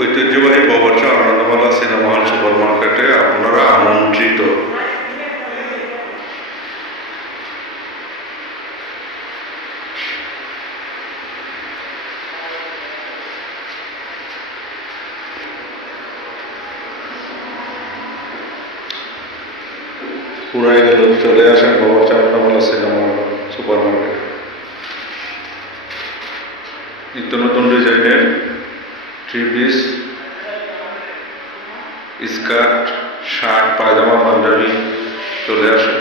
ঐতিহ্যবাহী বাবরচা আনন্দমালা cinema hall super মার্কেটে আপনারা আমন্ত্রিত। পুরাই গেল, চলে আসেন বাবরচা আনন্দমালা সিনেমা সুপার মার্কেটে। নিত্য নতুন ডিজাইনের থ্রি পিস, স্কার্ট, শার্ট, পায়জামা, পাঞ্জাবি চলে আসে।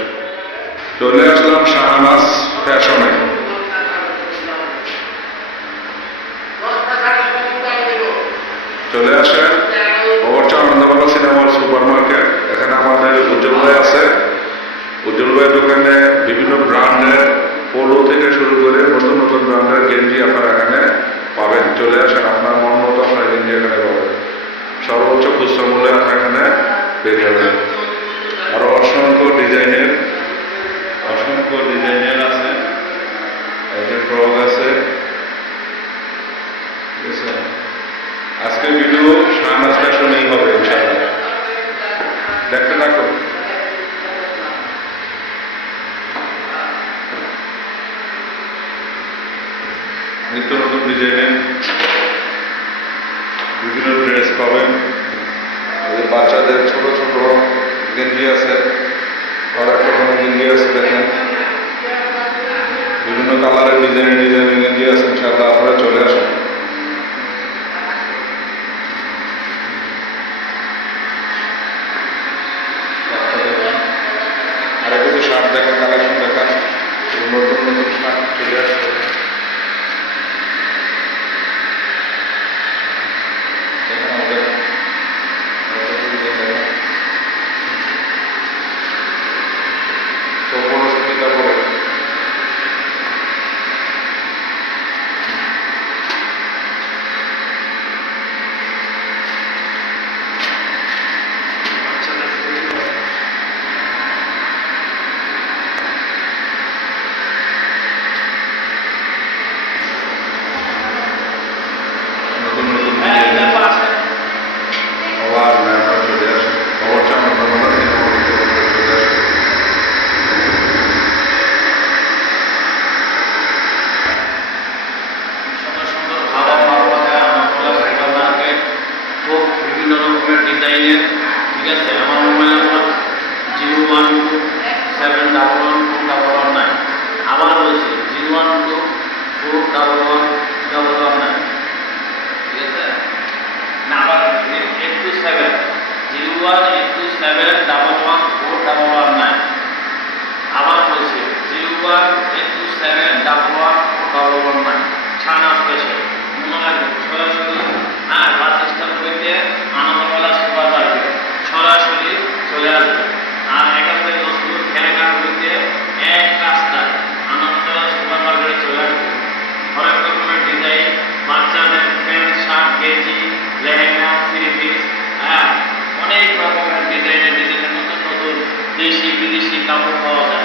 চলে আসলাম শাহনাজ ফ্যাশনে। চলে আসে বাবরচা আনন্দমালা সিনেমা হল সুপার মার্কেট। এখানে আমাদের উজ্জ্বল ভাই আছে। উজ্জ্বল ভাইয়ের দোকানে বিভিন্ন ব্র্যান্ডের পোলো থেকে শুরু করে নতুন নতুন ব্র্যান্ডের গেঞ্জি আপনারা এখানে পাবেন। চলে আসেন, আপনার মন মতো আপনার গেঞ্জি এখানে পাবেন। সর্বোচ্চ খুচরা মূল্যে আপনার এখানে পেয়ে যাবেন। আরো অসংখ্য ডিজাইনের আছে, ফ্রক আছে। ঠিক আছে, আজকের ভিডিও শাহনাজ ফ্যাশনেই হবে ইনশাআল্লাহ। দেখতে থাকো। নিত্য নতুন ডিজাইনের বিভিন্ন ড্রেস পাবেন। বাচ্চাদের ছোট ছোট গেঞ্জি আছে, গেঞ্জি আছে, দেখেন বিভিন্ন কালারের ডিজাইনের গেঞ্জি আছে। ইনশাআল্লাহ আপনারা চলে আসেন। আর কিছু শার্ট দেখেন, কালেকশন দেখান, নতুন নতুন শার্ট চলে আসবে। ঠিক আছে, আমার মোবাইল নাম্বার 012711149। আবার বলছি 012411149। ঠিক আছে, না আবার 827 01827114119। আবার বলছি 01827114119। শাহনাজ ফ্যাশন মনে রাখবেন, সরাসরি বাস স্ট্যান্ড হইতে আনন্দমালা সুপার মার্কেট সরাসরি চলে আসবে। আর এখান থেকে রসুল খেলাঘাট হইতে এক রাস্তায় আনন্দমালা সুপার মার্কেটে চলে আসবে। অনেক রকমের ডিজাইন, বাচ্চাদের প্যান্ট, শার্ট, গেঞ্জি, লেহেঙ্গা, থ্রি পিস, অনেক রকমের ডিজাইনের নতুন নতুন দেশি বিদেশি কাপড় পাওয়া যায়।